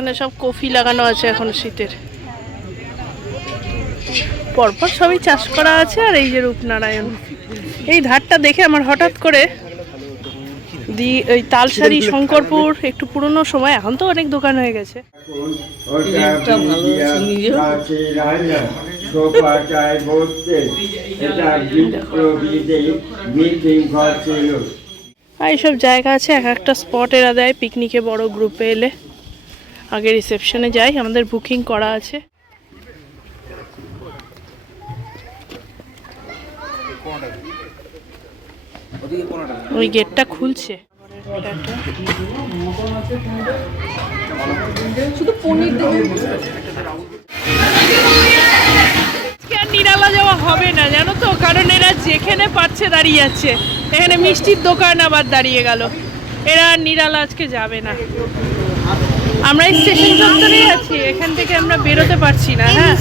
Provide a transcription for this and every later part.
এখানে সব কফি লাগানো আছে এখন শীতের। পরপর সবই চাষ করা আছে। আর এই যে রূপনারায়ণ, এই ধারটা দেখে আমার হঠাৎ করে ওই তালসারি, শঙ্করপুর একটু পুরনো সময়, এখন তো অনেক দোকান হয়ে গেছে। এইসব জায়গা আছে, এক একটা স্পট এরা দেয় পিকনিকে বড় গ্রুপে এলে। আগে রিসেপশনে যাই, আমাদের বুকিং করা আছে। ওই গেটটা খুলছে। শুধু পনির নিরালা যাওয়া হবে না জানো তো, কারণ এরা যেখানে পাচ্ছে দাঁড়িয়ে আছে। এখানে মিষ্টির দোকান আবার দাঁড়িয়ে গেল, এরা নিরালা আজকে যাবে না। আমরা স্টেশন চত্বরে আছি, এখান থেকে আমরা বেরোতে পারছি না। হ্যাঁ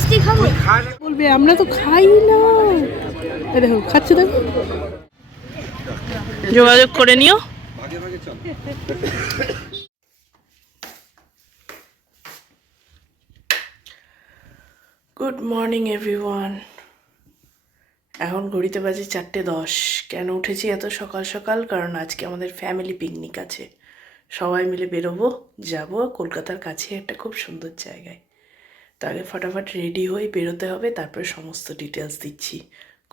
বলবে আমরা তো খাই না, দেখো খাচ্ছে, দেখো যোগাযোগ করে নিও। Good morning everyone. এখন ঘড়িতে বাজে 4:10। কেন উঠেছি এত সকাল সকাল? কারণ আজকে আমাদের ফ্যামিলি পিকনিক আছে, সবাই মিলে বেরোবো, যাব কলকাতার কাছে একটা খুব সুন্দর জায়গায়। তো আগে ফটাফট রেডি হয়ে বেরোতে হবে, তারপরে সমস্ত ডিটেলস দিচ্ছি,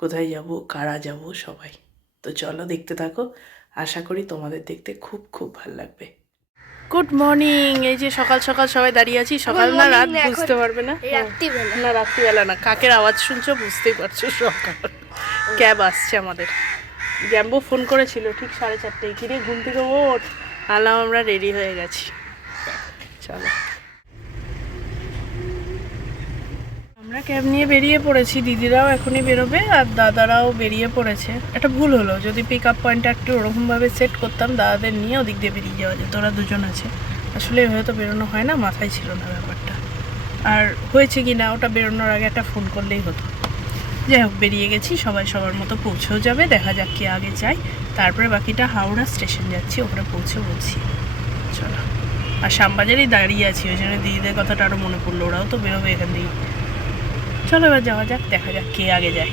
কোথায় যাব, কারা যাব, সবাই। তো চলো দেখতে থাকো, আশা করি তোমাদের দেখতে খুব খুব ভালো লাগবে। Good morning. এই যে সকাল সকাল সবাই দাঁড়িয়ে আছি। সকাল না রাত বুঝতে পারবে না, না রাত্রিবেলা না, কাকের আওয়াজ শুনছো বুঝতেই পারছো। সকাল ক্যাব আসছে আমাদের। জ্যাম্বো ফোন করেছিল ঠিক 4:30, কিরে ঘুম থেকে ওঠ। আলাম আমরা রেডি হয়ে গেছি, চলো। আমরা ক্যাব নিয়ে বেরিয়ে পড়েছি, দিদিরাও এখনই বেরোবে আর দাদারাও বেরিয়ে পড়েছে। একটা ভুল হলো, যদি পিক আপ পয়েন্টটা একটু ওরকমভাবে সেট করতাম, দাদাদের নিয়ে ওদিক দিয়ে বেরিয়ে যাওয়া যেত। ওরা দুজন আছে, আসলে হয়তো বেরোনো হয় না, মাথায় ছিল না ব্যাপারটা। আর হয়েছে কি না ওটা বেরোনোর আগে একটা ফোন করলেই হতো। যাই হোক, বেরিয়ে গেছি, সবাই সবার মতো পৌঁছেও যাবে। দেখা যাক কে আগে যায়, তারপরে বাকিটা হাওড়া স্টেশন যাচ্ছি, ওখানে পৌঁছে বলছি। চলো। আর শ্যামবাজারেই দাঁড়িয়ে আছি, ওই জন্য দিদিদের কথাটা আরও মনে পড়লো, ওরাও তো বেরোবে এখান থেকে। চলো এবার যাওয়া যাক, দেখা যাক কে আগে যায়।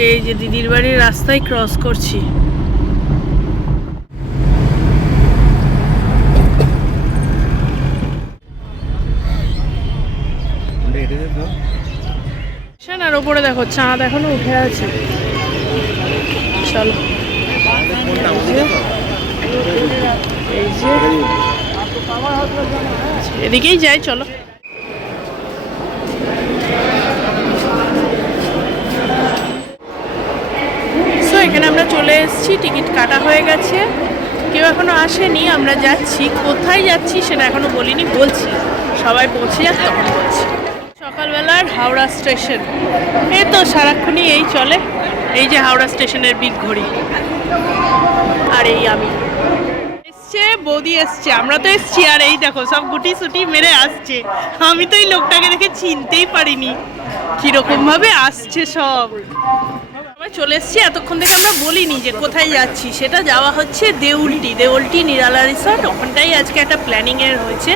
এই যে দিদির বাড়ির রাস্তায় ক্রস করছি। আর ওপরে দেখো চাঁদ এখনো উঠে আছে। চলো এই যে এদিকেই যাই, চলো। এখানে আমরা চলে এসেছি, টিকিট কাটা হয়ে গেছে, কেউ এখনো আসেনি। আমরা যাচ্ছি, কোথায় যাচ্ছি সেটা এখনো বলিনি, বলছি সবাই পৌঁছে যাক তখন বলছি। সকালবেলার হাওড়া স্টেশন, এই তো সারাক্ষণই এই চলে। এই যে হাওড়া স্টেশনের বিগ ঘড়ি, আর এই আমি এসছে, বৌদি এসছে, আমরা তো এসছি। আর এই দেখো সব গুটি সুটি মেরে আসছে। আমি তো এই লোকটাকে দেখে চিনতেই পারিনি, কিরকম ভাবে আসছে সব। চলে এসছি, এতক্ষণ থেকে আমরা বলিনি যে কোথায় যাচ্ছি। সেটা যাওয়া হচ্ছে দেউলটি নিরালা রিসর্ট। ওখানটাই আজকে একটা প্ল্যানিংয়ের হয়েছে,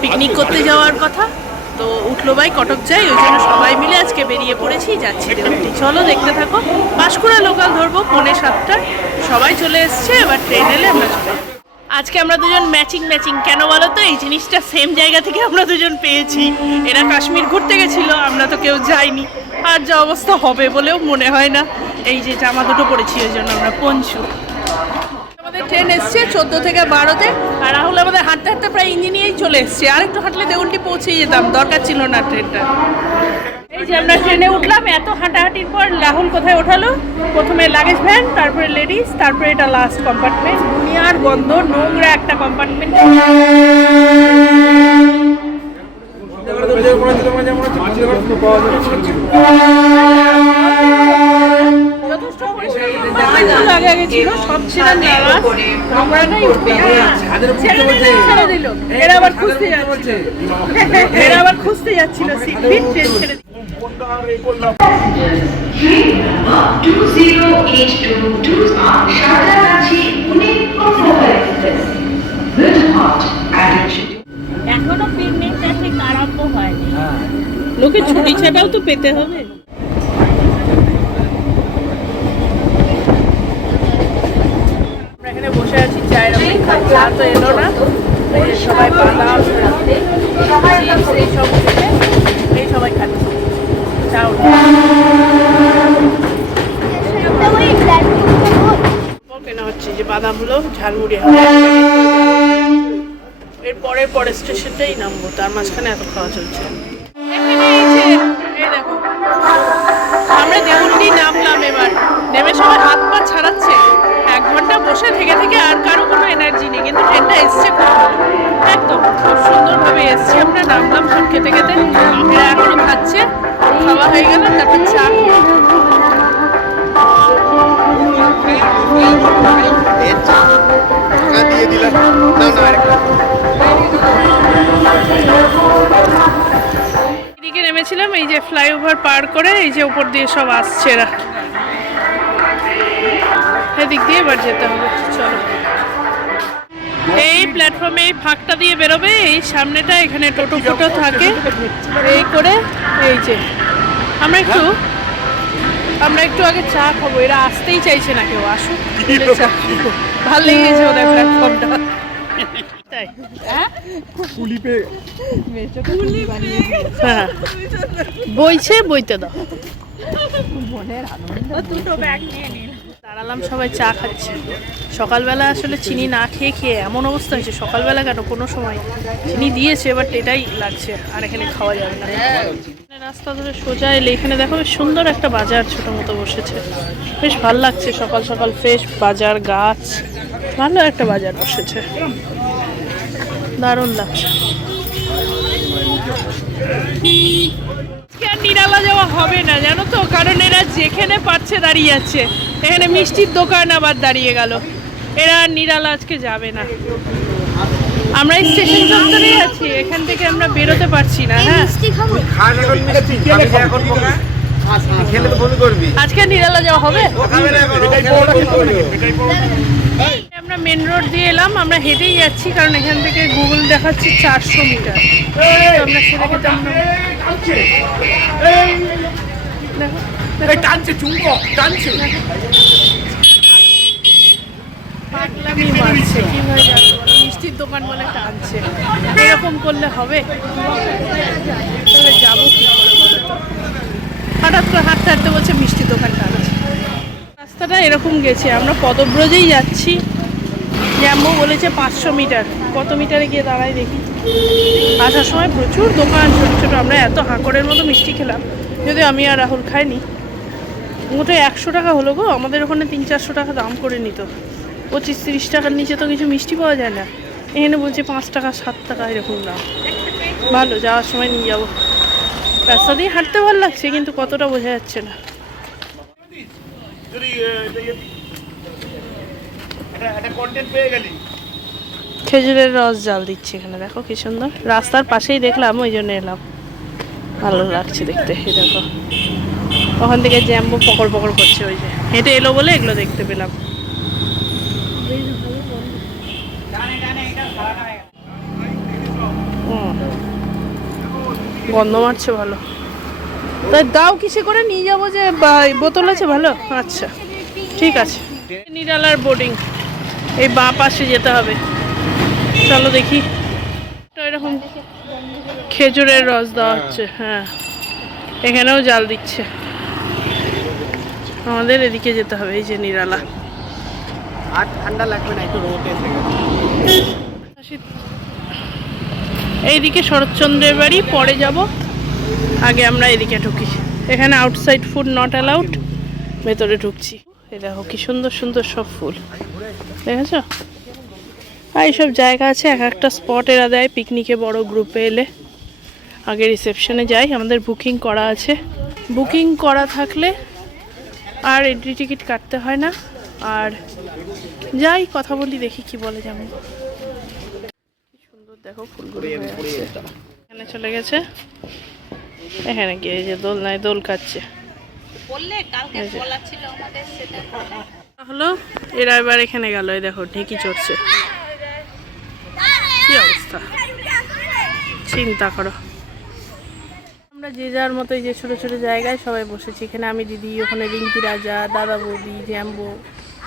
পিকনিক করতে যাওয়ার কথা। তো উঠলো ভাই কটক যাই, ওই জন্য সবাই মিলে আজকে বেরিয়ে পড়েছি, যাচ্ছি দেউলটি। চলো দেখতে থাকো। পাঁশকুড়া লোকাল ধরবো 6:45। সবাই চলে এসছে, এবার ট্রেন এলে আমরা চলে। আজকে আমরা দুজন ম্যাচিং কেন বলো তো? এই জিনিসটা সেম জায়গা থেকে আমরা দুজন পেয়েছি। এরা কাশ্মীর ঘুরতে গেছিল, আমরা তো কেউ যাইনি, আর যা অবস্থা হবে বলেও মনে হয় না। এই যে জামা দুটো পরেছি, ওই জন্য আমরা পঞ্চু। আমাদের ট্রেন এসছে 14 থেকে 12-তে, আর রাহুল আমাদের হাঁটতে হাঁটতে প্রায় ইঞ্জিনিয়ারেই চলে এসছে। আর একটু হাঁটলে দেউলটি পৌঁছেই যেতাম, দরকার ছিল না ট্রেনটা। এই যে আমরা ট্রেনে উঠলাম, এত হাঁটাহাঁটির পর রাহুল কোথায় ওঠালো? প্রথমে লাগেজ ভ্যান, তারপরে লেডিস, তারপরে এটা লাস্ট কম্পার্টমেন্ট। দুনিয়ার গন্ধ, নোংরা একটা কম্পার্টমেন্ট। আগে ছিল সব ছিলেন যারা আমরাই ছেড়ে দিল। এরা আবার খুঁজতে যাচ্ছিল সিট ট্রেন ছেড়ে দিল। এখনো লোকে ছুটি ছাটাও তো পেতে হবে। আমরা এখানে বসে আছি চায়ের ওপর খাই, চা তো এলো না। এই যে সবাই বাদাম চিপস এইসব খেয়ে এই সবাই খাচ্ছে, চাও কেনা হচ্ছে। যে বাদামগুলো ঝালমুড়ি হবে, এর পরের স্টেশনটাই নামবো, তার মাঝখানে এত খাওয়া চলছে। এই দেখো আমরা দেউলটি নামলাম, এবার নেমে সবাই হাত পা ছাড়াচ্ছে। 1 ঘন্টা বসে থেকে থেকে আর কারো কোনো এনার্জি নেই, কিন্তু ট্রেনটা এসছে একদম খুব সুন্দরভাবে এসছে। আমরা নামলাম সব খেতে খেতে, এরা এখনো খাচ্ছে, খাওয়া হয়ে গেল তারপর চা। এদিকে নেমেছিলাম, এই যে ফ্লাইওভার পার করে এই যে উপর দিয়ে সব আসছে এরা, এদিক দিয়ে এবার যেতে হবে। চলো, এই প্ল্যাটফর্মে এই ফাঁকটা দিয়ে বেরোবে, এই সামনেটা এখানে টোটো ফোটো থাকে। এই করে এই যে আমরা একটু আগে চা খাবো, এরা আসতেই চাইছে না কেউ। আসুক, ভালো লেগেছে ওদের প্ল্যাটফর্মটা। তাই হ্যাঁ, বইছে, বইতে দাও। দাঁড়ালাম, সবাই চা খাচ্ছে। সকালবেলা আসলে চিনি না খেয়ে খেয়ে এমন অবস্থা হয়েছে। সকালবেলা কেন, কোনো সময় চিনি দিয়েছে, বাট এটাই লাগছে, আর এখানে খাওয়া যাবে না। রাস্তা ধরে সোজা এলে এখানে দেখো বেশ সুন্দর একটা বাজার ছোট মতো বসেছে, বেশ ভালো লাগছে। সকাল সকাল ফ্রেশ বাজার, গাছ, ভালো একটা বাজার বসেছে, দারুণ লাগছে। আর নিরালা যাওয়া হবে না জানো তো, কারণ এরা যেখানে পাচ্ছে দাঁড়িয়ে যাচ্ছে। এখানে মিষ্টির দোকান আবার দাঁড়িয়ে গেল, এরা নিরালা আজকে যাবে না। আমরা স্টেশন চত্বরে আছি, এখান থেকে আমরা বেরোতে পারছি না। হ্যাঁ, আজকে নিরালা যাওয়া হবে। আমরা মেন রোড দিয়ে এলাম, আমরা হেঁটেই যাচ্ছি, কারণ এখান থেকে গুগল দেখাচ্ছে 400 মিটার। আমরা সেটা খেতে পাগলামি মারছে, কিভাবে যাবে বলো, মিষ্টির দোকান বলে টানছে। এরকম করলে হবে? তাহলে যাবো কি করে বলো তো? হঠাৎ করে হাঁটতে হাঁটতে বলছে মিষ্টির দোকান টানছে। রাস্তাটা এরকম গেছে, আমরা পদব্রজেই যাচ্ছি। জ্যাম্বো বলেছে 500 মিটার, কত মিটারে গিয়ে দাঁড়াই দেখি। আসার সময় প্রচুর দোকান ছোটো ছোটো, আমরা এত হাঁকড়ের মতো মিষ্টি খেলাম, যদিও আমি আর রাহুল খাইনি। মোটে 100 টাকা হলো গো, আমাদের ওখানে 300-400 টাকা দাম করে নিত। 25-30 টাকার নিচে তো কিছু মিষ্টি পাওয়া যায় না, এখানে বলছে 5 টাকা 7 টাকা এরকম দাম। ভালো, যাওয়ার সময় নিয়ে যাবো। রাস্তা দিয়ে হাঁটতে ভালো লাগছে, কিন্তু কতটা বোঝা যাচ্ছে না। খেজুরের রস জাল দিচ্ছে এখানে, দেখো কি সুন্দর। রাস্তার পাশেই দেখলাম, ওই জন্য এলাম, ভালো লাগছে দেখতে। এই দেখো ওখান থেকে জ্যাম্বো পকড় পকড় করছে, ওই যে হেঁটে এলো বলে এগুলো দেখতে পেলাম। গন্ধ মারছে ভালো, তাই দাও কিসে করে নিয়ে যাবো, যে বোতল আছে ভালো। আচ্ছা ঠিক আছে। নিরালার বোর্ডিং এই বাঁ পাশে যেতে হবে, চলো দেখি। এরকম খেজুরের রস দেওয়া হচ্ছে, হ্যাঁ এখানেও জাল দিচ্ছে। আমাদের এদিকে যেতে হবে, এই যে নিরালা। আর ঠান্ডা লাগবে না, একটু রোদ এসে গেছে। এইদিকে শরৎচন্দ্রের বাড়ি, পরে যাব, আগে আমরা এদিকে ঢুকি। এখানে আউটসাইড ফুড নট অ্যালাউড, ভেতরে ঢুকছি। এই দেখো কি সুন্দর সুন্দর সব ফুল, দেখেছো? আর এইসব জায়গা আছে, এক একটা স্পট এরা দেয় পিকনিকে, বড় গ্রুপে এলে। আগে রিসেপশনে যাই, আমাদের বুকিং করা আছে। বুকিং করা থাকলে আর এন্ট্রি টিকিট কাটতে হয় না। আর যাই, কথা বলি, দেখি কি বলে। যেমন সুন্দর দেখো ফুলগুলো এখানে চলে গেছে, এখানে গিয়ে এই যে দোলনায় দোল খাচ্ছে। হলো এরা এবার এখানে গেল, এই দেখো ঢেকি চড়ছে, কি অবস্থা চিন্তা করো। আমরা যে যার মতো এই যে ছোটো ছোটো জায়গায় সবাই বসেছি। এখানে আমি দিদি, ওখানে রিঙ্কি রাজা, দাদা বৌদি, জ্যাম্বো,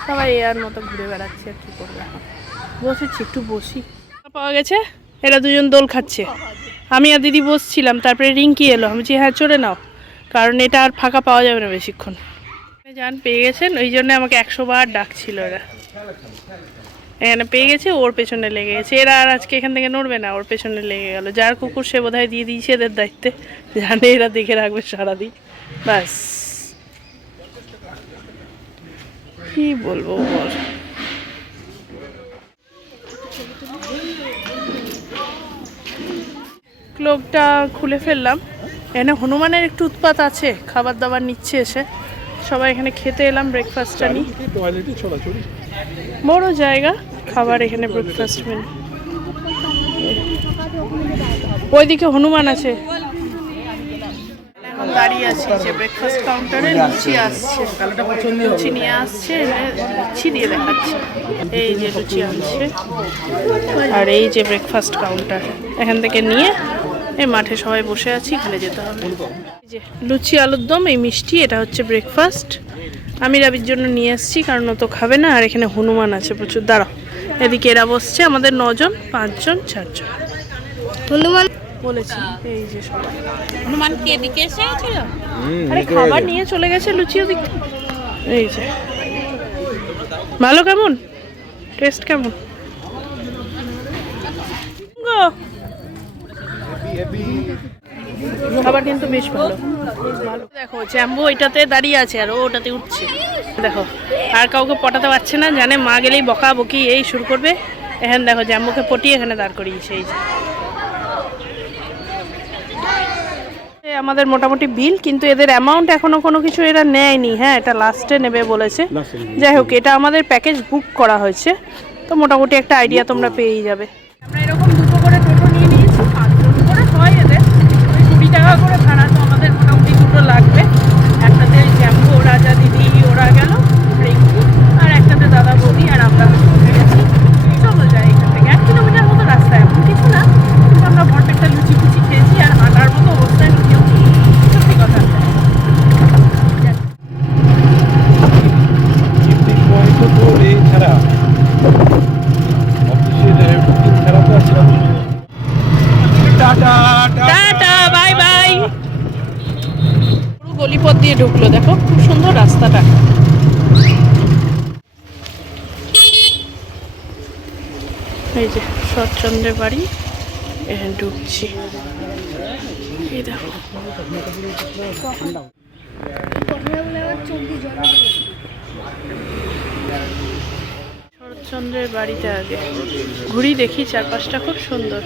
সবাই এর মতো ঘুরে বেড়াচ্ছে। আর কী করবো, এখন বসেছি, একটু বসি। পাওয়া গেছে, এরা দুজন দোল খাচ্ছে। আমি আর দিদি বসছিলাম, তারপরে রিঙ্কি এলো। আমি বলছি হ্যাঁ চড়ে নাও, কারণ এটা আর ফাঁকা পাওয়া যাবে না বেশিক্ষণ। যান পেয়ে গেছেন, ওই জন্য আমাকে 100 বার ডাকছিল এরা। এখানে পেয়ে গেছে, ওর পেছনে লেগে গেছে। এরা আর আজকে এখান থেকে নড়বে না, ওর পেছনে লেগে গেল। যার কুকুর সে বোধহয় দিয়ে দিয়েছে এদের দায়িত্বে, জানে এরা দেখে রাখবে সারাদিন। ব্যাস, কি বলবো বল। ক্লোকটা খুলে ফেললাম। এখানে হনুমানের একটু উৎপাত আছে, খাবার দাবার নিচ্ছে এসে। সবাই এখানে খেতে এলাম, ব্রেকফাস্টটা নিই। বড় জায়গা, খাবার এখানে ব্রেকফাস্ট মেনু। ওইদিকে হনুমান আছে। এখন দাঁড়িয়ে আছি যে ব্রেকফাস্ট কাউন্টারে, লুচি আসছে, লুচি নিয়ে আসছে, লুচি দিয়ে দেখাচ্ছে। এই যে লুচি আনছে, আর এই যে ব্রেকফাস্ট কাউন্টার। এখান থেকে নিয়ে এই মাঠে সবাই বসে আছি, এখানে যেতে হবে। এই যে লুচি, আলুর দম, এই মিষ্টি, এটা হচ্ছে ব্রেকফাস্ট। আমি রাবির জন্য নিয়ে এসেছি, কারণ ও তো খাবে না। আর এখানে হনুমান আছে প্রচুর। দাঁড়াও, এদিকে এরা বসছে, আমাদের 9 জন, 5 জন, 4 জন হনুমান বলেছি। এই যে সবাই হনুমান কি এদিকে এসেছিল, আরে খাবার নিয়ে চলে গেছে লুচি ওদিকে। এই যে ভালো, কেমন টেস্ট, কেমন গো? খাবার কিন্তু বেশ ভালো। দেখো জ্যাম্বো এটাতে দাঁড়িয়ে আছে আর ও ওটাতে উঠছে। দেখো আর কাউকে পটাতে পারছে না, জানে মা গেলেই বকা বকি এই শুরু করবে। এখন দেখো জ্যাম্বোকে পটিয়ে এখানে দাঁড় করিয়েছে। এই যে আমাদের মোটামুটি বিল, কিন্তু এদের অ্যামাউন্ট এখনো কোনো কিছু এরা নেয়নি। হ্যাঁ, এটা লাস্টে নেবে বলেছে। যাই হোক, এটা আমাদের প্যাকেজ বুক করা হয়েছে, তো মোটামুটি একটা আইডিয়া তোমরা পেয়েই যাবে। আমরা এরকম দুটো করে টোটো নিয়ে নিয়েছি, 5 জন করে হয় এদের, ওই 20 টাকা করে ভাড়া। তো আমাদের মোটামুটি দুটো লাগবে। একটাতে জ্যাম্বো, রাজা, দিদি ওরা গেল, রিঙ্কি, আর একটাতে দাদা বৌদি আর আমরা উঠে গেছি। চলো যাই, এখান থেকে 1 কিলোমিটার মতো রাস্তা, এমন কিছু না। কিন্তু আমরা ভরপেটটা লুচি ফুচি খেয়েছি আর হাঁটার মতো অবস্থায় নিয়েও সত্যি কথা। Tata, bye bye. পুরো গলিপথ দিয়ে ঢুকলো, দেখো খুব সুন্দর রাস্তাটা। এই যে শরৎচন্দ্রের বাড়ি, এখানে ঢুকছি। এই দেখো শরৎচন্দ্রের বাড়িতে আগে ঘুরি, দেখি চারপাশটা খুব সুন্দর।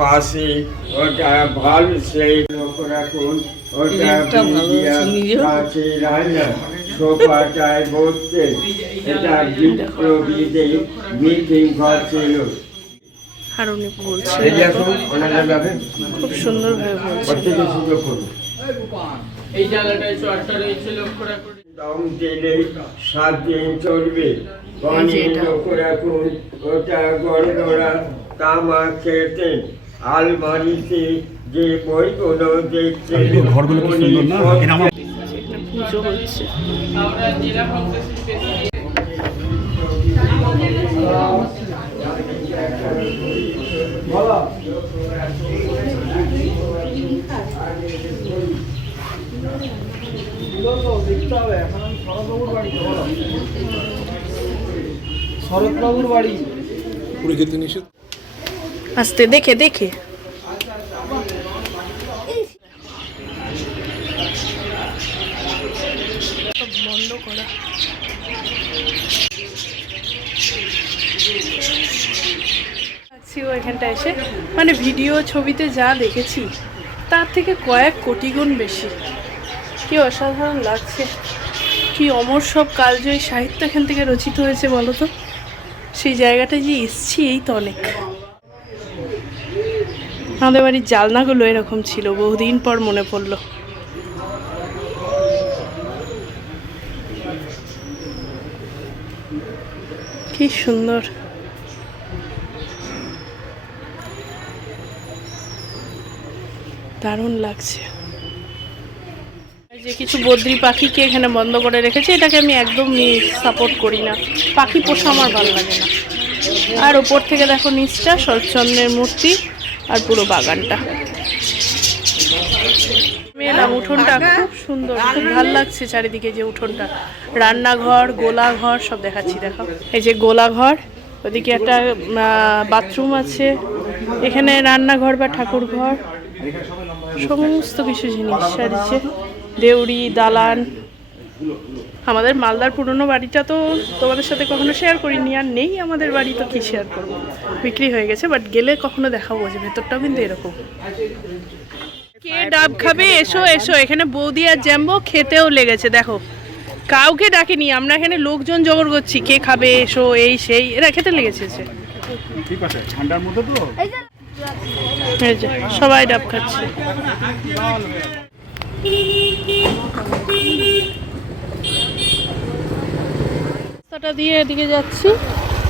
পাশে ওটা ভাল সেই লোক রাখুন, ওটা কাছে রান্না সোফাটায় বসতে। এটা বিপ্লবীদের মিটিং ঘর ছিল। আর উনি বলছে, খুব সুন্দর ভাবে বলছে। এই জায়গাটায় চর্চা রয়েছে, লক্ষ্য রাখুন। দম দিলে 7 দিন চলবে। পানি লক্ষ্য রাখুন, ওটা গড়গড়া তামা খেতেন। আলমারিতে যে বইগুলো দেখছেন, ঘরগুলো কি সুন্দর না? পুজো হচ্ছে। শরৎবাবুর বাড়ি পুরো খেতে নিষেধ। আস্তে দেখে দেখে। বন্ধ করা। এখানটা এসে মানে ভিডিও ছবিতে যা দেখেছি তার থেকে কয়েক কোটি গুণ বেশি। কি অসাধারণ লাগছে, কি অমর সব কালজয়ী সাহিত্য এখান থেকে রচিত হয়েছে বলো তো। সেই জায়গাটায় যে এসছি এই তো অনেক। আমাদের বাড়ির জালনাগুলো এরকম ছিল, বহুদিন পর মনে পড়লো। কি সুন্দর। দারুণ লাগছে। যে কিছু বদ্রি পাখিকে এখানে বন্ধ করে রেখেছে, এটাকে আমি একদম সাপোর্ট করি না। পাখি পোষা আমার ভালো লাগে না। আর ওপর থেকে দেখো নিচটা শরৎচন্দ্রের মূর্তি আর পুরো বাগানটা। এলাম, উঠোনটা খুব সুন্দর, খুব ভালো লাগছে চারিদিকে যে উঠোনটা। রান্নাঘর, গোলাঘর সব দেখাচ্ছি, দেখো। এই যে গোলাঘর, ওদিকে একটা বাথরুম আছে, এখানে রান্নাঘর বা ঠাকুর ঘর, সমস্ত কিছু জিনিস। আর যে দেউড়ি, দালান। আমাদের মালদার পুরনো বাড়িটা তো তোমাদের সাথে কখনো শেয়ার করিনি, আর নেই আমাদের বাড়ি, তো কি শেয়ার করবো, বিক্রি হয়ে গেছে। বাট গেলে কখনো দেখাবো যে ভেতরটাও কিন্তু এরকম। কে ডাব খাবে? এসো এসো, এখানে বৌদি আর জ্যাম্বো খেতেও লেগেছে। দেখো কাউকে ডাকিনি, আমরা এখানে লোকজন জোগাড় করছি, কে খাবে এসো, এই সেই, এরা খেতে লেগেছে। ঠিক আছে, ঠান্ডার মধ্যে তো এই যে সবাই ডাব খাচ্ছে। রাস্তাটা দিয়ে এদিকে যাচ্ছি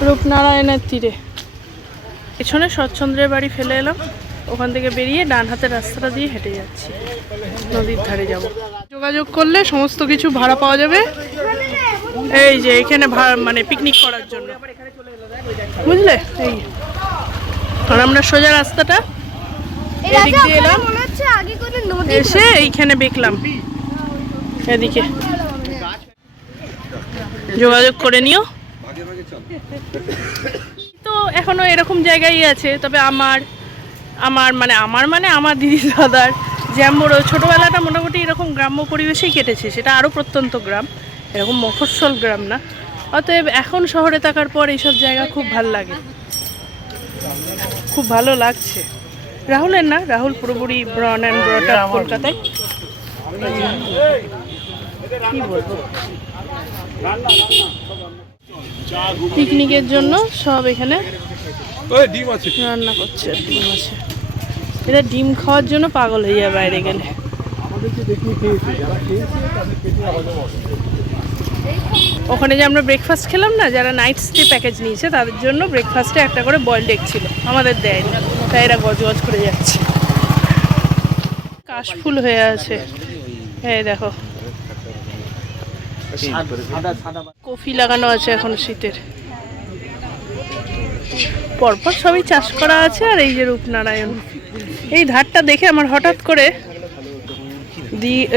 রূপনারায়ণের তীরে। পেছনে শরৎচন্দ্রের বাড়ি ফেলে এলাম, ওখান থেকে বেরিয়ে ডান হাতের রাস্তাটা দিয়ে হেঁটে যাচ্ছি, নদীর ধারে যাব। যোগাযোগ করলে সমস্ত কিছু ভাড়া পাওয়া যাবে। এই যে এখানে মানে পিকনিক করার জন্য, বুঝলে? এই আর আমরা সোজা রাস্তাটা এদিক দিয়ে এলাম, এসে এইখানে দেখলাম এদিকে। যোগাযোগ করে নিও। তো এখনো এরকম জায়গায় আছে, তবে আমার দিদি দাদার জ্যাম্বোর ছোটোবেলাটা মোটামুটি এরকম গ্রাম্য পরিবেশেই কেটেছে। সেটা আরও প্রত্যন্ত গ্রাম, এরকম মফস্বল গ্রাম না। অতএব এখন শহরে থাকার পর এইসব জায়গা খুব ভালো লাগে, খুব ভালো লাগছে। রাহুলের না, রাহুল পুরোপুরি ব্রন অ্যান্ড ব্রট আপ কলকাতায়। কি বলবো, পিকনিকের জন্য সব এখানে রান্না করছে, ডিম আছে। এটা ডিম খাওয়ার জন্য পাগল হয়ে যায় বাইরে গেলে। ওখানে যে আমরা ব্রেকফাস্ট খেলাম না, যারা নাইট স্টে প্যাকেজ নিয়েছে তাদের জন্য ব্রেকফাস্টে একটা করে বয়েলড এগ ছিল, আমাদের দেয়নি, তাই এরা গজগজ করে যাচ্ছে। কাশফুল হয়ে আছে, এই দেখো কফি লাগানো আছে এখন শীতের। পরপর সবই চাষ করা আছে। আর এই যে রূপনারায়ণ, এই ধারটা দেখে আমার হঠাৎ করে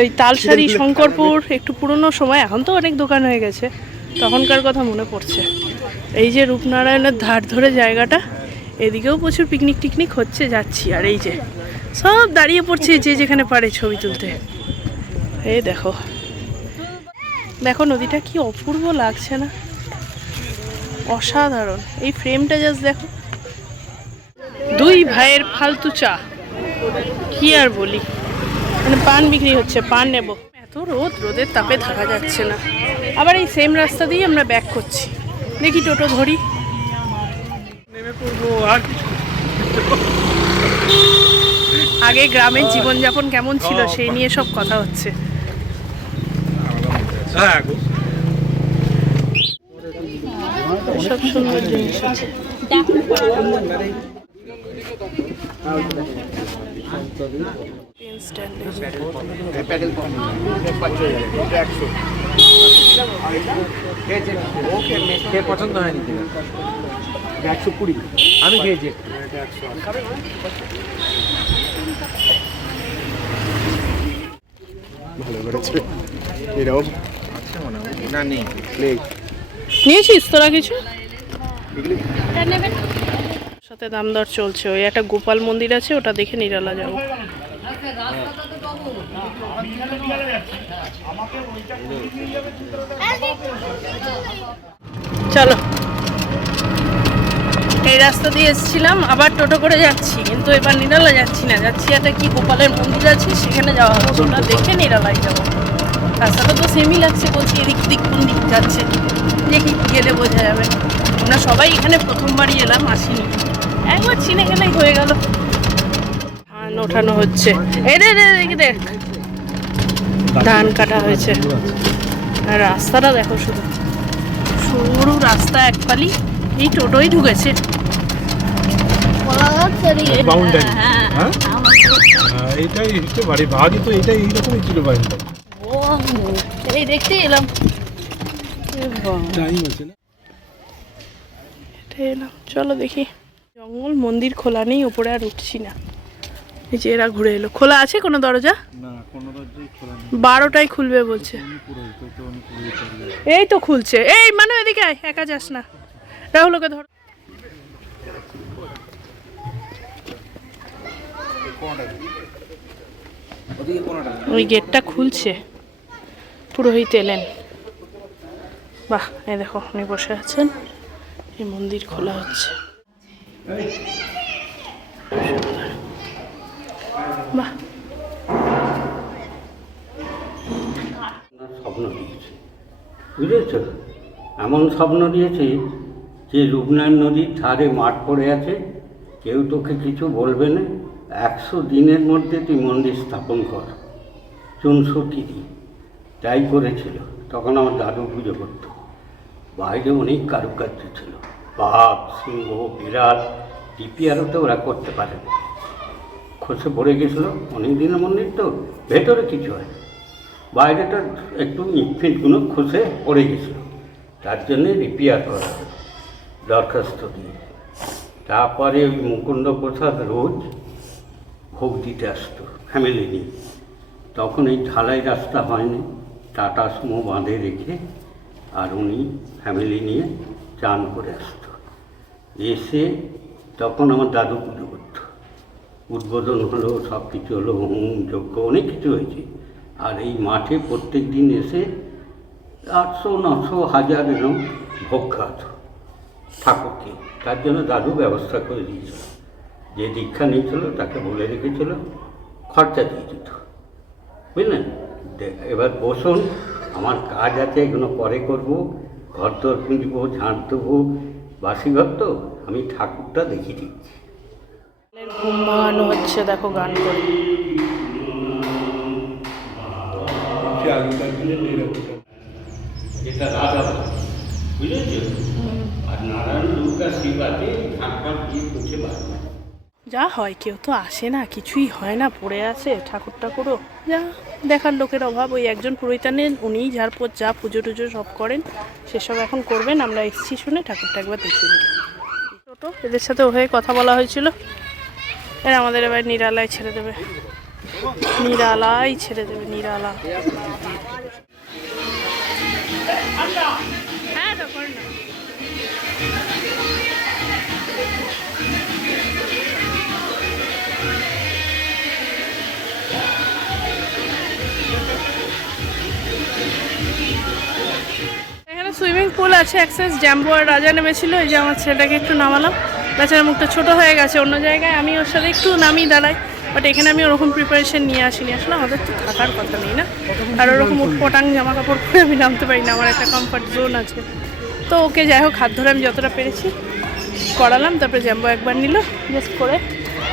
ওই তালসারি, শঙ্করপুর, একটু পুরনো সময়, এখন তো অনেক দোকান হয়ে গেছে, তখনকার কথা মনে পড়ছে। এই যে রূপনারায়ণের ধার ধরে জায়গাটা, এদিকেও প্রচুর পিকনিক টিকনিক হচ্ছে, যাচ্ছি। আর এই যে সব দাঁড়িয়ে পড়ছে যে যেখানে পারে ছবি তুলতে। এই দেখো দেখো নদীটা কি অপূর্ব লাগছে না? অসাধারণ। এই ফ্রেমটা জাস্ট দেখো। দুই ভাইয়ের ফালতু চা, কি আর বলি। মানে পান বিক্রি হচ্ছে, পান নেব। এত রোদ, রোদের তাপে থাকা যাচ্ছে না। আবার এই সেম রাস্তা দিয়ে আমরা ব্যাক করছি, দেখি টোটো ধরি, নেমে পড়বো। আর আগে গ্রামের জীবনযাপন কেমন ছিল সেই নিয়ে সব কথা হচ্ছে। সব সুন্দর জিনিস আছে। পছন্দ হয়নি 120 আমি খেয়েছি। ভালো করেছে। এরকম না নেই, নিয়েছিস তোরা কিছু? সাথে দাম দর চলছে। ওই একটা গোপাল মন্দির আছে, ওটা দেখে নিরালা যাবো। চলো, এই রাস্তা দিয়ে এসেছিলাম, আবার টোটো করে যাচ্ছি, কিন্তু এবার নিরালা যাচ্ছি না, যাচ্ছি একটা কি গোপালের মন্দির আছে সেখানে যাওয়া হচ্ছে, ওটা দেখে নিরালাই যাবো। রাস্তাটা তো সেমই লাগছে, বলছি এদিক দিক কোন দিক যাচ্ছে, দেখি গেলে বোঝা যাবে। আমরা সবাই এখানে প্রথমবারই এলাম, আসিনি, একবার চিনে গেলেই হয়ে গেল। ধান ওঠানো হচ্ছে, এই দেখ ধান কাটা হয়েছে। আর রাস্তাটা দেখো শুধু সরু রাস্তা একপালি, এই টোটোই ঢুকেছে। বাউন্ডারি হ্যাঁ এইটাই হচ্ছে বাড়ি বাড়ি, তো এটাই এইরকমই ছিল বাড়িটা। এই দেখতে এলাম, টাইম আছে না, এলাম চলো দেখি। জঙ্গল, মন্দির খোলা নেই, ওপরে আর উঠছি না। এই যে এরা ঘুরে এলো। খোলা আছে কোনো দরজা? না কোনো দরজাই খোলা নেই, 12টায় খুলবে বলছে। এই তো খুলছে। এই মানে এদিকে আয়, একা যাস না, রাহুল ওকে ধর। ওই গেটটা খুলছে, পুরোহিত এলেন। বাহ, এই দেখো উনি বসে আছেন, এই মন্দির খোলা হচ্ছে। বাহ, স্বপ্ন দিয়েছে, বুঝেছ? এমন স্বপ্ন দিয়েছে যে রূপনারায়ণ নদীর ধারে মাঠ পড়ে আছে, কেউ তোকে কিছু বলবে না, 100 দিনের মধ্যে তুই মন্দির স্থাপন কর। 64 দিন তাই করেছিল। তখন আমার দাদু পুজো করত। বাইরে অনেক কারুকার্য ছিল, বাঘ, সিংহ, বিড়াল, টিপিয়ারও তো ওরা করতে পারে না। খসে পড়ে গেছিলো অনেক দিনের মন্দির, তো ভেতরে কিছু হয়, বাইরেটা একটু ইটফিটগুলো খসে পড়ে গেছিলো, তার জন্যে রিপেয়ার করা হয় দরখাস্ত দিয়ে। তারপরে ওই মুকুন্দ প্রসাদ রোজ ভোগ দিতে আসতো ফ্যামিলি নিয়ে। তখন এই ঢালাই রাস্তা হয়নি, টাটা সুমো বাঁধে রেখে আর উনি ফ্যামিলি নিয়ে চান করে আসতো। এসে তখন আমার দাদু পুজো করতো, উদ্বোধন হলো, সব কিছু হলো, হোম যজ্ঞ অনেক কিছু হয়েছে। আর এই মাঠে প্রত্যেক দিন এসে 800, 900, 1000 এরকম ভোগ খাওয়াতো ঠাকুরকে। তার জন্য দাদু ব্যবস্থা করে দিয়েছিল, যে দীক্ষা নিয়েছিল তাকে বলে রেখেছিল, খরচা দিয়ে দিত, বুঝলেন? এবার বসুন, আমার কাজ আছে, এগুলো পরে করব, ঘর তোর পুঁজবো, ঝাঁট দেবো, বাসি ঘর তো, আমি ঠাকুরটা দেখিয়ে দিচ্ছি। ঘুম ভাঙানো হচ্ছে, দেখো গান করে। এটা রাজা, বুঝেছ? আর নারায়ণ দুর্গা শিব আছে, ঠাকুর দিয়ে পুছে বাড়বে। যা হয়, কেউ তো আসে না, কিছুই হয় না, পড়ে আছে ঠাকুর ঠাকুরও। যা দেখার লোকের অভাব। ওই একজন পুরোহিত আনেন, উনিই ঝাড়পোছ যা পুজো টুজো সব করেন, সেসব এখন করবেন। আমরা এসছি শুনে ঠাকুরটা একবার দেখে নিই। ছোটো এদের সাথে হয়ে কথা বলা হয়েছিল, এরা আমাদের এবার নিরালায় ছেড়ে দেবে, নিরালায় ছেড়ে দেবে, নিরালা। হ্যাঁ তারপর না, এখানে সুইমিং পুল আছে, অ্যাক্সেস। জ্যাম্বো আর রাজা নেমেছিল, এই যে আমার ছেলেটাকে একটু নামালাম, বেচারা মুখটা ছোটো হয়ে গেছে। অন্য জায়গায় আমি ওর সাথে একটু নামিয়ে দাঁড়াই, বাট এখানে আমি ওরকম প্রিপারেশন নিয়ে আসিনি। আসলে আমাদের তো থাকার কথা নেই না, আর ওরকম উটপটাং জামা কাপড় পরে আমি নামতে পারি না, আমার একটা কমফর্ট জোন আছে। তো ওকে যাই হোক হাত ধরে আমি যতটা পেরেছি করালাম। তারপরে জ্যাম্বো একবার নিল জাস্ট করে,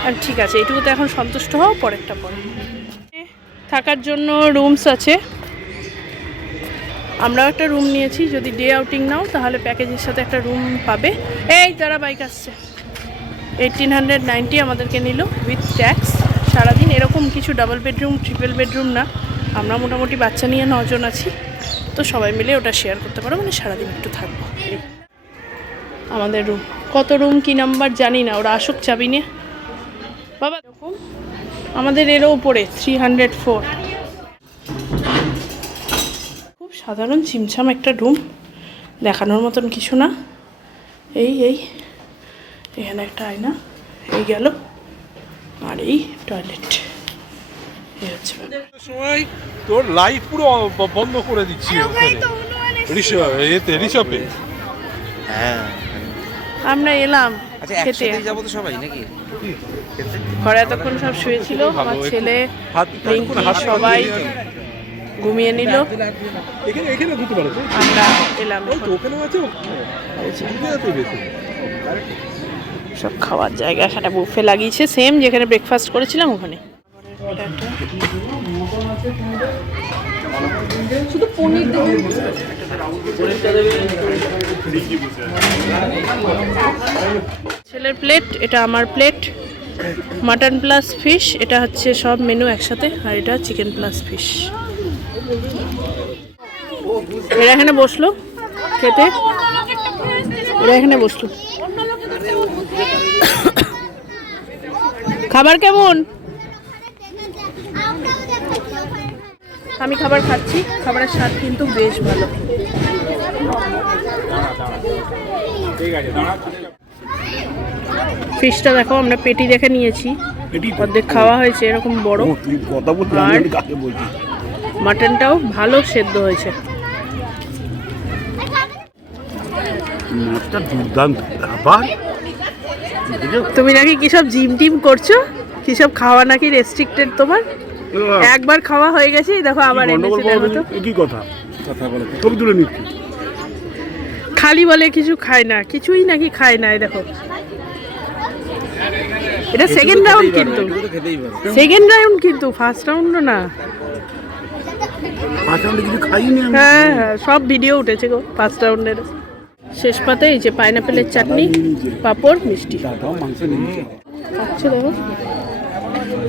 আর ঠিক আছে, এইটুকুতে এখন সন্তুষ্ট হও, পরেরটা পরে। থাকার জন্য রুমস আছে, আমরাও একটা রুম নিয়েছি। যদি ডে আউটিং নাও তাহলে প্যাকেজের সাথে একটা রুম পাবে। এই তারা বাইক আসছে। 1890 আমাদেরকে নিল উইথ ট্যাক্স সারাদিন। এরকম কিছু ডাবল বেডরুম, ট্রিপল বেডরুম না, আমরা মোটামুটি বাচ্চা নিয়ে 9 জন আছি, তো সবাই মিলে ওটা শেয়ার করতে পারো, মানে সারাদিন একটু থাকবো। আমাদের রুম কত, রুম কি নাম্বার জানি না, ওরা আসুক চাবি নিয়ে। বাবা এরকম আমাদের এরও উপরে 304। খুব সাধারণ চিমছাম একটা রুম, দেখানোর মতন কিছু না। এই এখানে একটা আয়না, এই গেল, আর এই টয়লেট, এই হচ্ছে সময় তোর লাইট পুরো বন্ধ করে দিচ্ছি ঋষভে। হ্যাঁ, আমরা এলাম আচ্ছা খেতে। একসাথে যাবো তো সবাই নাকি? ঘরে এতক্ষণ সব শুয়েছিল, আমার ছেলে রিঙ্কি সবাই ঘুমিয়ে নিল, এখানে এখানে ঘুরতে পারো, আমরা এলাম। ওখানে আছে সব খাওয়ার জায়গা, একটা বুফে লাগিয়েছে সেম যেখানে ব্রেকফাস্ট করেছিলাম ওখানে। শুধু পনির দেবেন। ছেলের প্লেট, এটা আমার প্লেট। মাটন প্লাস ফিশ, এটা হচ্ছে সব মেনু একসাথে, আর এটা চিকেন প্লাস ফিশ। এরা এখানে বসলো খেতে, এরা এখানে বসলো। খাবার কেমন? আমি খাবার খাচ্ছি, খাবারের স্বাদ কিন্তু বেশ ভালো। ফিশটা দেখো, আমরা পেটি দেখে নিয়েছি, অর্ধেক খাওয়া হয়েছে, এরকম বড়। আর মাটনটাও ভালো সেদ্ধ হয়েছে। তুমি নাকি কিসব জিম টিম করছো, কিসব খাওয়া নাকি রেস্ট্রিক্টেড তোমার? একবার খাওয়া হয়ে গেছে, দেখো আবার এনেছে। দেখো তো কি কথা বলে, ছবি তুলে নিচ্ছি। খালি বলে কিছু খায় না, কিছুই নাকি খায় না। দেখো, এটা সেকেন্ড রাউন্ড, কিন্তু সেকেন্ড রাউন্ড, কিন্তু ফার্স্ট রাউন্ড না। কিছু খাইনি। হ্যাঁ হ্যাঁ, সব ভিডিও উঠেছে গো ফার্স্ট রাউন্ডের। শেষ পাতে এই যে পাইনাপেলের চাটনি, পাঁপড়, মিষ্টি খাচ্ছে। দেখো,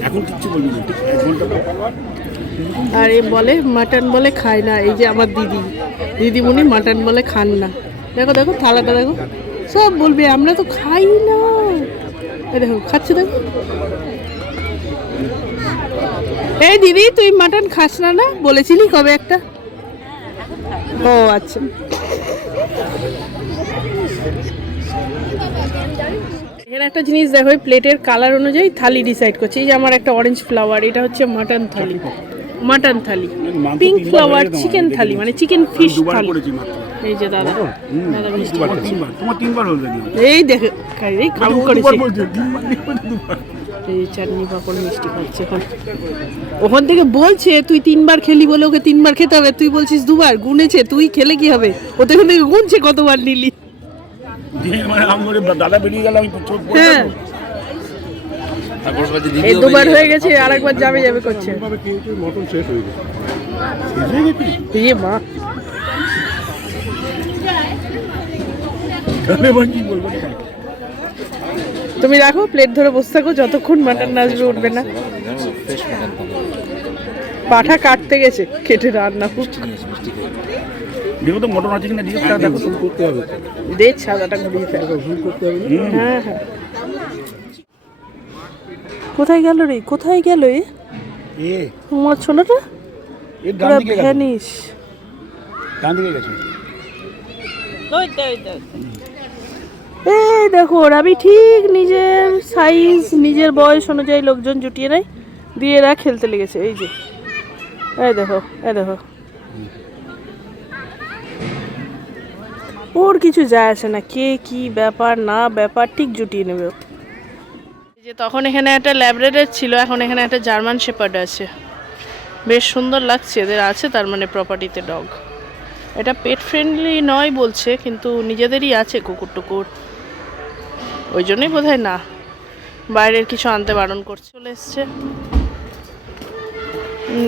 এখন কিচ্ছু বলবি না, 1 ঘন্টা পর। আর এ বলে মাটন বলে খায় না। এই যে আমার দিদিমণি মাটন বলে খান না। দেখো দেখো থালাটা দেখো, সব বলবে আমরা তো খাই না। দেখো খাচ্ছে, দেখো। এই দিদি, তুই মাটন খাস না? না বলেছিলি কবে একটা? ও আচ্ছা। এখানে একটা জিনিস দেখো, প্লেটের কালার অনুযায়ী থালি ডিসাইড করছে। এই যে আমার একটা অরেঞ্জ ফ্লাওয়ার, এটা হচ্ছে মাটন থালি। মাটন থালি, পিঙ্ক ফ্লাওয়ার চিকেন থালি, মানে চিকেন ফিশ থালি। এই যে দাদা, দাদা মিষ্টি খাচ্ছে। তোমার 3বার হল। এই দেখো, এই কাম করেছে। এই চাটনি পাঁপড় মিষ্টি খাচ্ছে এখন। ওখান থেকে বলছে তুই 3বার খেলি বলে ওকে 3বার খেতে হবে, তুই বলছিস 2বার। গুনেছে, তুই খেলে কি হবে? ও তো এখান থেকে গুনছে কতবার নিলি। দাদা বেরিয়ে গেল, আমি হ্যাঁ, এই 2বার হয়ে গেছে, আর একবার যাবে যাবে করছে। মটন শেষ হয়ে গেছে। ইয়ে মা, তুমি রাখো প্লেট ধরে বসে থাকো, যতক্ষণ মাটন না আসবে উঠবে না। পাঠা কাটতে গেছে, কেটে রান্না দেখো তো মটন আছে কিনা, দেখো শুরু করতে হবে। দে সাদাটা ঘুরিয়ে ফেল, শুরু করতে হবে। হ্যাঁ হ্যাঁ। কোথায় গেল রে, কোথায় গেল এ আমার ছোনাটা? ভ্যানিশ। ডান দিকে গেছে। এই দেখো, আমি ঠিক নিজের সাইজ, নিজের বয়স অনুযায়ী লোকজন জুটিয়ে নেয়, দিয়ে এরা খেলতে লেগেছে। এই যে, এই দেখো, এই দেখো, ওর কিছু যায় আসে না, কে কি ব্যাপার না ব্যাপার ঠিক জুটিয়ে নেবে। এই যে তখন এখানে একটা ল্যাব্রাডর ছিল, এখন এখানে একটা জার্মান শেপার্ড আছে। বেশ সুন্দর লাগছে, এদের আছে তার মানে প্রপার্টিতে ডগ। এটা পেট ফ্রেন্ডলি নয় বলছে, কিন্তু নিজেদেরই আছে কুকুর টুকুর, ওই জন্যই বোধহয় না, বাইরের কিছু আনতে বারণ করছে। চলে এসছে,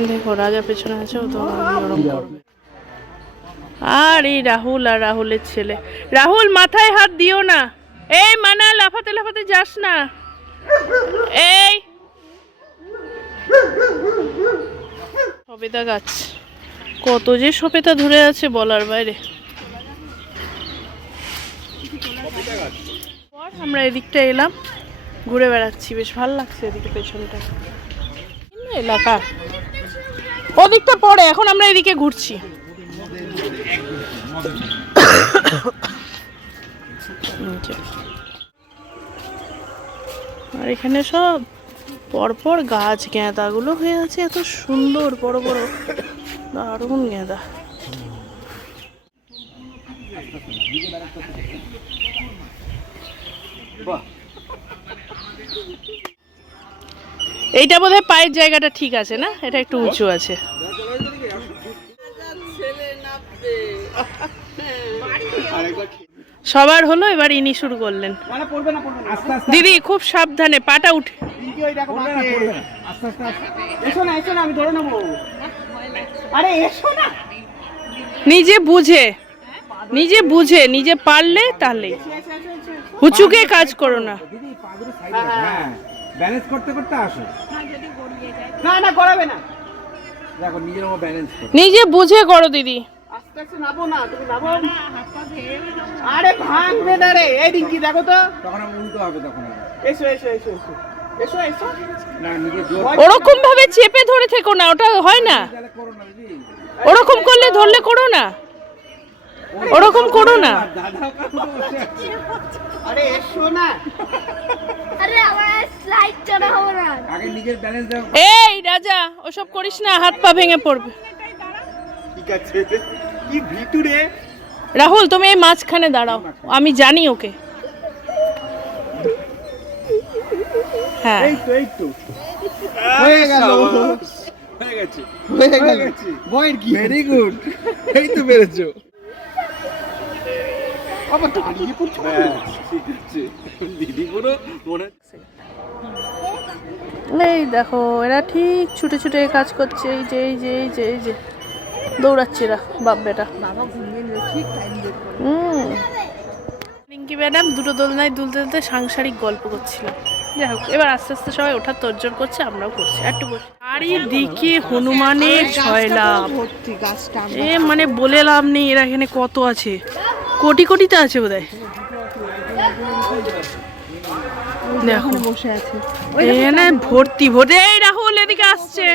দেখো রাজা পেছনে আছে, ও তো গরম করবে। আর এই রাহুল আর রাহুলের ছেলে। রাহুল মাথায় হাত দিও না, এই মানা, লাফাতে লাফাতে যাস না। এই সবেদা গাছ, কত যে সবেদা ধরে আছে বলার বাইরে। আমরা এদিকটা এলাম, ঘুরে বেড়াচ্ছি, বেশ ভালো লাগছে এদিকে পেছনটা এলাকা। ওদিকটা পরে, এখন আমরা এদিকে ঘুরছি। আর এখানে সব পরপর গাছ, গেঁদাগুলো হয়ে আছে এত সুন্দর, বড় বড় দারুণ গেঁদা। এইটা বোধহয় পায়ের জায়গাটা ঠিক আছে না, এটা একটু উঁচু আছে। সবার হলো, এবার ইনি শুরু করলেন। দিদি খুব সাবধানে, পাটা উঠে। নিজে বুঝে নিজে পারলে তাহলে হুচুকে কাজ করো না। ব্যালেন্স করতে করতে আসো। না না করাবে না, দেখো নিজের মতো ব্যালেন্স করো, নিজে বুঝে করো দিদি। আস্তে আস্তে নাবো না, তুমি নাবো। আরে ভাঙবে না রে, এই ডিঙ্কি দেখো তো, তখন আমি উল্টো হবে তখন। এসো এসো এসো এসো এসো এসো, না নিজে জোর ওরকম ভাবে চেপে ধরে থেকো না, ওটা হয় না। করো না দিদি, ওরকম করলে ধরলে করো না, ওরকম করো না। দাদা কাকু বসে আছে। আরে এসো না, আরে আমার স্লাইড চড়া হবে না। আগে নিজের ব্যালেন্স দাও। এই রাজা ওসব করিস না, হাত পা ভেঙে পড়বে। ঠিক আছে, কি ভিতরে রাহুল তুমি এই মাঝখানে দাঁড়াও, আমি জানি ওকে। হ্যাঁ এই তো হয়ে গেল, হয়ে গেছে হয়ে গেছে। বয়ের কি ভেরি গুড, এই তো পেরেছো। আবার তো কি করছো? ঠিক আছে দিদি, পুরো মনে এই দেখো এরা ঠিক ছুটে ছুটে কাজ করছে, এই যে এই যে এই যে এই যে দৌড়াচ্ছে এরা বাপ বেটা। বাবা ঘুমিয়ে নিল ঠিক টাইম বের করে। রিঙ্কি ম্যাডাম দুটো দোলনায় দুলতে দুলতে সাংসারিক গল্প করছিল। যাই হোক এবার আস্তে আস্তে সবাই ওঠার তর্জন করছে, আমরাও করছি একটু বসে। চারিদিকে হনুমানের ছয়লাভ, ভর্তি গাছটা এ মানে বলে লাভ নেই, এরা এখানে কত আছে, কোটি কোটিতে আছে বোধহয়। দেখো বসে আছে। এখানে ভর্তি ভর্তি। এই রাহুল এদিকে আসছে।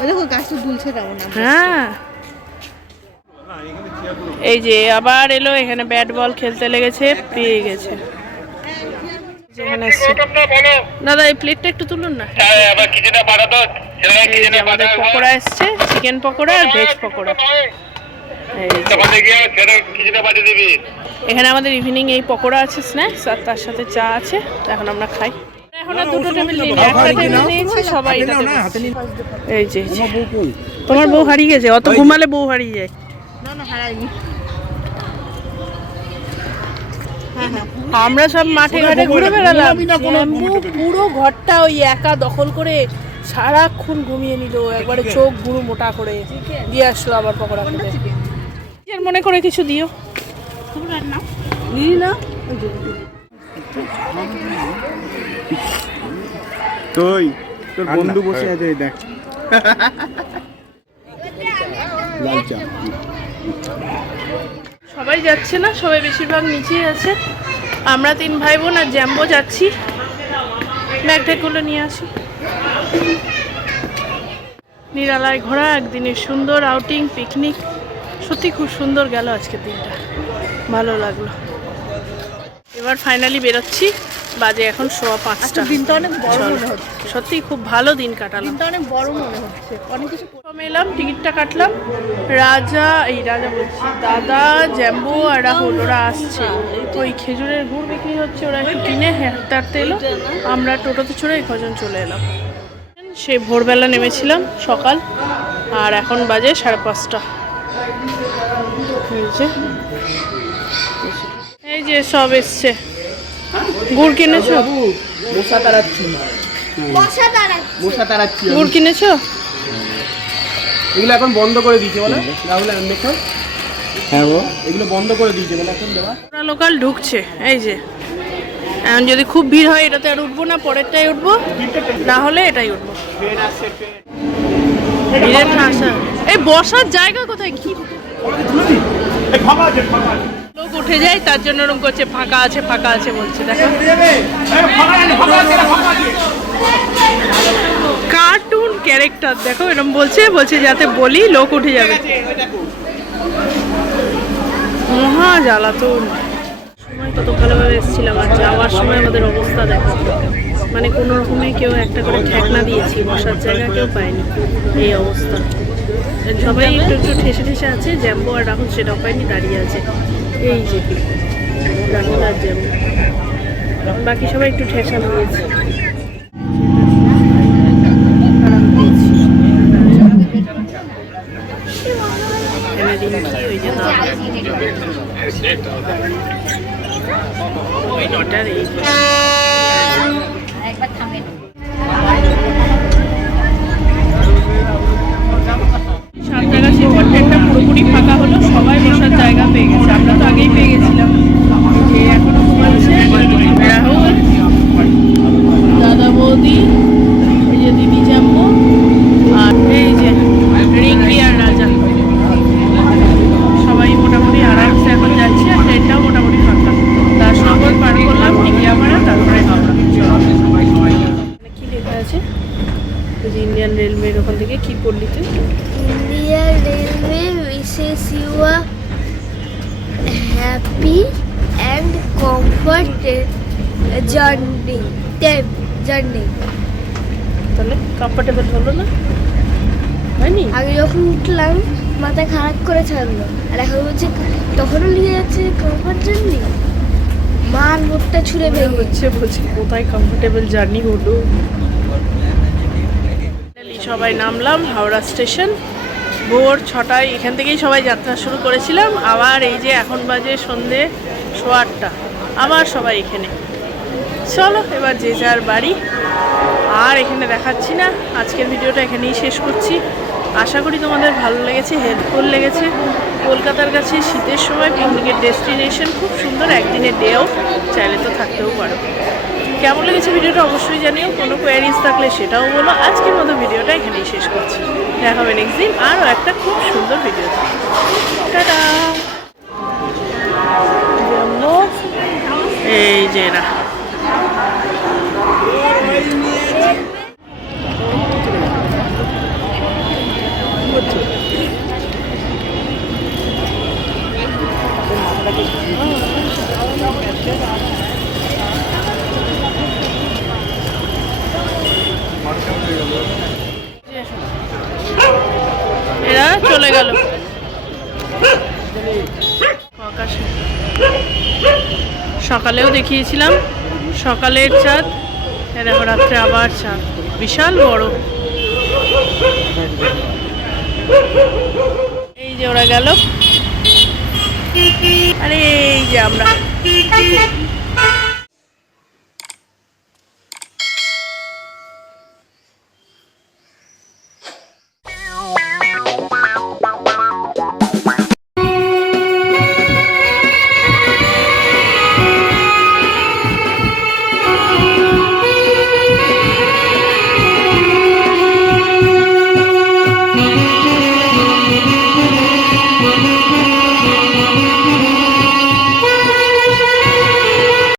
ওই দেখো গাছটা দুলছে কেমন। হ্যাঁ এই যে আবার এলো, এখানে ব্যাট বল খেলতে লেগেছে, পেয়ে গেছে। যেখানে এসছে। দাদা এই প্লেটটা একটু তুলুন না। এই যে আমাদের পকোড়া এসছে, চিকেন পকোড়া আর ভেজ পকোড়া। এই যে। এখানে আমাদের ইভিনিং এই পকোড়া আছে, স্ন্যাক্স, আর তার সাথে চা আছে। তো এখন আমরা খাই। এখন আর দুটো টেবিল নেই, একটা টেবিল নিয়েছি সবাই এটাতে বসছি। এই যে এই যে। তোমার বউ হারিয়ে গেছে, অত ঘুমালে বউ হারিয়ে যায়। না না হারাইনি। আমরা সব মাঠে ঘাটে ঘুরে বেড়ালাম, পুরো ঘরটা ওই একা দখল করে সারাক্ষণ ঘুমিয়ে নিল, একবারে চোখ গুঁড়ো মোটা করে দিয়ে আসলো আবার পকোড়া খেতে। নিজের মনে করে কিছু দিও। দিই না তুই তোর বন্ধু বসে আছে, দেখ লাল চা। সবাই যাচ্ছে না, সবাই বেশিরভাগ নিচেই আছে। আমরা তিন ভাই বোন আর জ্যাম্বো যাচ্ছি, ব্যাগ ট্যাগগুলো নিয়ে আসি। নিরালায় ঘোরা একদিনের সুন্দর আউটিং, পিকনিক, সত্যি খুব সুন্দর গেল আজকের দিনটা, ভালো লাগলো। এবার ফাইনালি বেরোচ্ছি, বাজে এখন 5:15। দিনটা অনেক বড় মনে হচ্ছে। সত্যি খুব ভালো দিন কাটালাম। দিনটা অনেক বড় মনে হচ্ছে, অনেক কিছু। প্রথমে এলাম, টিকিটটা কাটলাম। রাজা বলছি, দাদা, জ্যাম্বো আর রাহুল ওরা আসছে। ওই খেজুরের গুড় বিক্রি হচ্ছে, ওরা একটু কিনে হাঁটতে হাঁটতে এলো। আমরা টোটোতে চড়ে এই কজন চলে এলাম। সে ভোরবেলা নেমেছিলাম সকাল, আর এখন বাজে 5:30। এই যে সব এসছে। গুড় কিনেছো? মশা তাড়াচ্ছি, গুড় কিনেছো? এগুলো এখন বন্ধ করে দিয়েছে বলে রাহুল, দেখো। হ্যাঁ গো, এগুলো বন্ধ করে দিয়েছে বলে এখন দেওয়া। ওরা লোকাল ঢুকছে। এই যে এখন যদি খুব ভিড় হয় এটাতে আর উঠবো না, পরেরটাই উঠবো, না হলে এটাই উঠবো। ভিড়ের ঠাসা। এই বসার জায়গা কোথায়? কি লোক উঠে যায়, তার জন্য ওরকম করছে, ফাঁকা আছে ফাঁকা আছে বলছে। দেখো কার্টুন ক্যারেক্টার, দেখো এরকম বলছে যাতে বলি লোক উঠে যাবে। মহা জ্বালাতন। সময় কত ভালোভাবে এসেছিলাম, আর যাওয়ার সময় আমাদের অবস্থা দেখো, মানে কোনো রকমে কেউ একটা করে ঠেকনা দিয়েছি, বসার জায়গা কেউ পায়নি, এই অবস্থা। সবাই একটু একটু ঠেসে ঠেসে আছে, জ্যাম্বো আর রাহুল সেটাও পায়নি, দাঁড়িয়ে আছে। এই যে রাহুল আর জ্যাম্বো, বাকি সবাই একটু ঠেসা দিয়েছে। ওই যে ওই নটার এই একবার থামেন। সাঁতরাগাছি পর ট্রেনটা পুরোপুরি ফাঁকা হলো, সবাই বসার জায়গা পেয়ে গেছে। আমরা তো আগেই পেয়ে গেছিলাম। যে এখনো ঘুমাচ্ছে রাহুল, দাদা বৌদি, এই যে দিদি জাম্মু, আর এই যে রিঙ্কি আর রাজা, সবাই মোটামুটি আরামসে এখন যাচ্ছে। আর ট্রেনটাও মোটামুটি ফাঁকা। দাসনগর পার করলাম, টিকিয়াপাড়া, তারপরে হাওড়া। কি লেখা আছে? ইন্ডিয়ান রেলওয়ের ওখান থেকে কি পড়লি তুই? Indian Railway wishes you a happy and comfort journey. তাহলে কমফোর্টেবল হলো না? হয়নি? আগে যখন উঠলাম মাথা খারাপ করে ছাড়লো, আর এখন বলছে তখনও নিয়ে যাচ্ছে কমফর্ট জার্নি। মার মুখটা ছুঁড়ে বের হচ্ছে। বলছি কোথায় কমফোর্টেবল জার্নি হলো। সবাই নামলাম হাওড়া স্টেশন ভোর 6টায়। এখান থেকেই সবাই যাত্রা শুরু করেছিলাম। আবার এই যে এখন বাজে সন্ধে 8:15, আবার সবাই এখানে। চলো এবার যে যার বাড়ি। আর এখানে দেখাচ্ছি না। আজকের ভিডিওটা এখানেই শেষ করছি। আশা করি তোমাদের ভালো লেগেছে, হেল্পফুল লেগেছে। কলকাতার কাছে শীতের সময় পিকনিকের ডেস্টিনেশন খুব সুন্দর। একদিনের ডেও চাইলে তো থাকতেও পারো। কেমন লেগেছে ভিডিওটা অবশ্যই জানিও। কোনো কোয়ারিজ থাকলে সেটাও বলো। আজকের মতো ভিডিওটা এখানেই শেষ করছি। দেখা হবে নেক্সট দিন আরও একটা খুব সুন্দর ভিডিও। টাটা। এই যে না এরা চলে গেল আকাশে। সকালেও দেখিয়েছিলাম সকালের চাঁদ, দেখো রাত্রে আবার চাঁদ, বিশাল বড়। এই যে ওরা গেল, আরে এই যে আমরা।